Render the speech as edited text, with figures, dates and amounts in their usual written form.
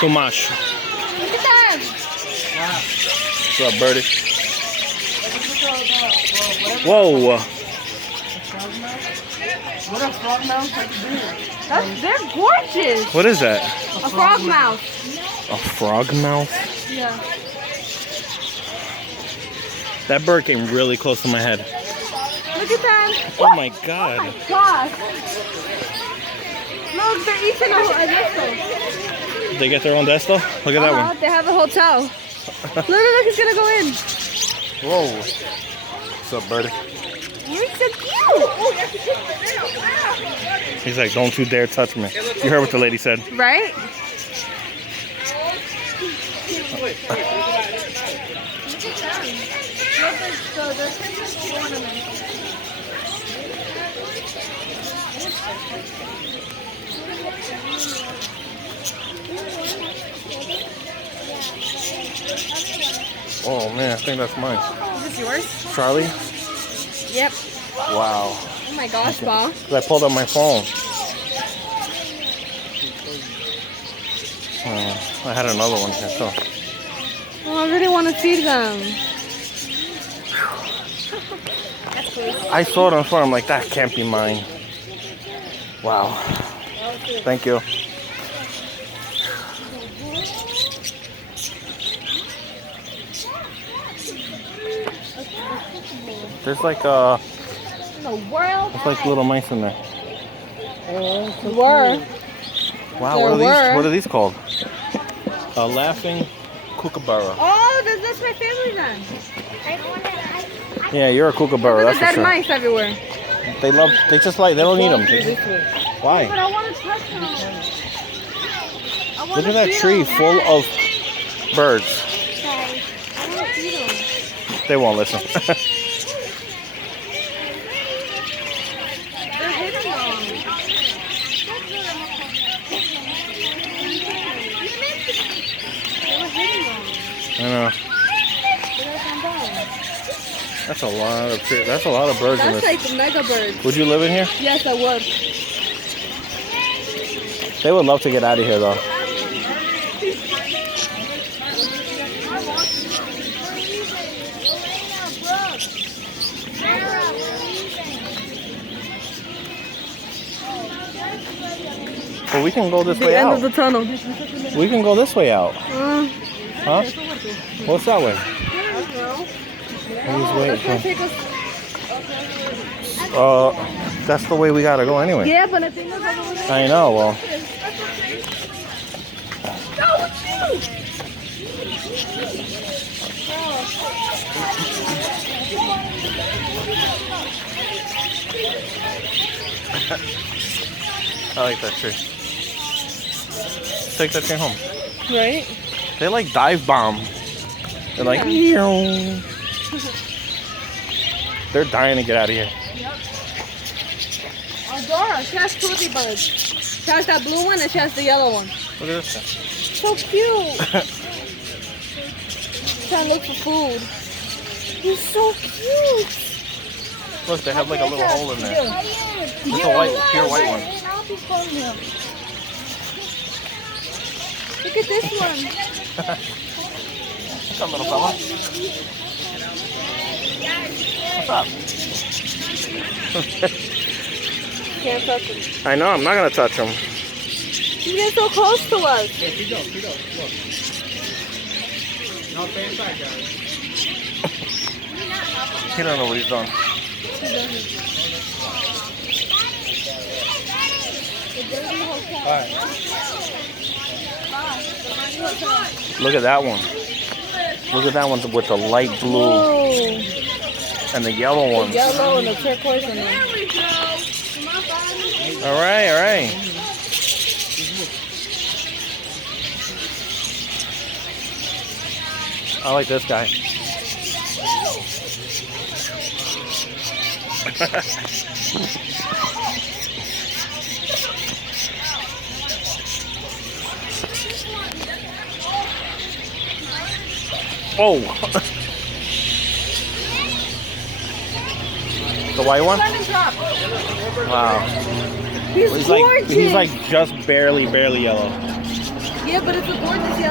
Too much. Look at that. What's up, birdie? Whoa. What a frog mouth like this. They're gorgeous. What is that? A frog mouth. A frog mouth? Yeah. That bird came really close to my head. Look at that. Oh my Oh god. my gosh. Look, they're eating a desto. They get their own desto? Look at that one. They have a hotel. Look, he's gonna go in. Whoa. What's up, birdie? You're so cute. He's like, don't you dare touch me. You heard what the lady said. Right? Oh man, I think that's mine. Is this yours? Charlie? Yep. Wow. Oh my gosh, Bob. I pulled up my phone. I had another one here, so. Oh, I really want to feed them. That's cool. I saw it on front. I'm like, that can't be mine. Wow. Thank you. There's like In the world? there's like little mice in there. Were. Wow, There what are these? were. What are these called? A laughing kookaburra. Oh, that's my family then. Yeah, you're a kookaburra. There's That's for dead sure. mice everywhere. They just like, they don't need them. But Why? I want to touch them. I wanna Look at that feed tree them. full of birds. I want to feed them. They won't listen. They're hitting them. They were hitting them. I know. They gotta calm down. That's a lot of trees. That's a lot of birds in That's this. like mega birds. Would you live in here? Yes, I would. They would love to get out of here though. Well, we can go this way The end out. of the tunnel. We can go this way out. Huh? What's that way? Who's That's gonna waiting? take us. That's the way we gotta go anyway. Yeah, but I think that's over there. I know. Well, Go with you. I like that tree. Take that tree home. Right? They like dive bomb. They're like, "Meow." They're dying to get out of here. Dora, she has two of the birds. She has that blue one and she has the yellow one. Look at this guy. So cute. Trying to look for food. He's so cute. Look, they have like a little hole in there. It's a white, pure white one. Look at this one. What's up, little fella? What's up? Can't touch him. I know, I'm not gonna touch him. He's getting so close to us. Feed up, look. Now stay inside, guys. He don't know what he's doing. Alright. Look at that one. Look at that one with the light blue Oh, and the yellow ones. yellow and the turquoise in there. All right, all right. I like this guy. Oh. The white one? Wow. He's gorgeous. He's like just barely yellow. Yeah, but it's a gorgeous yellow.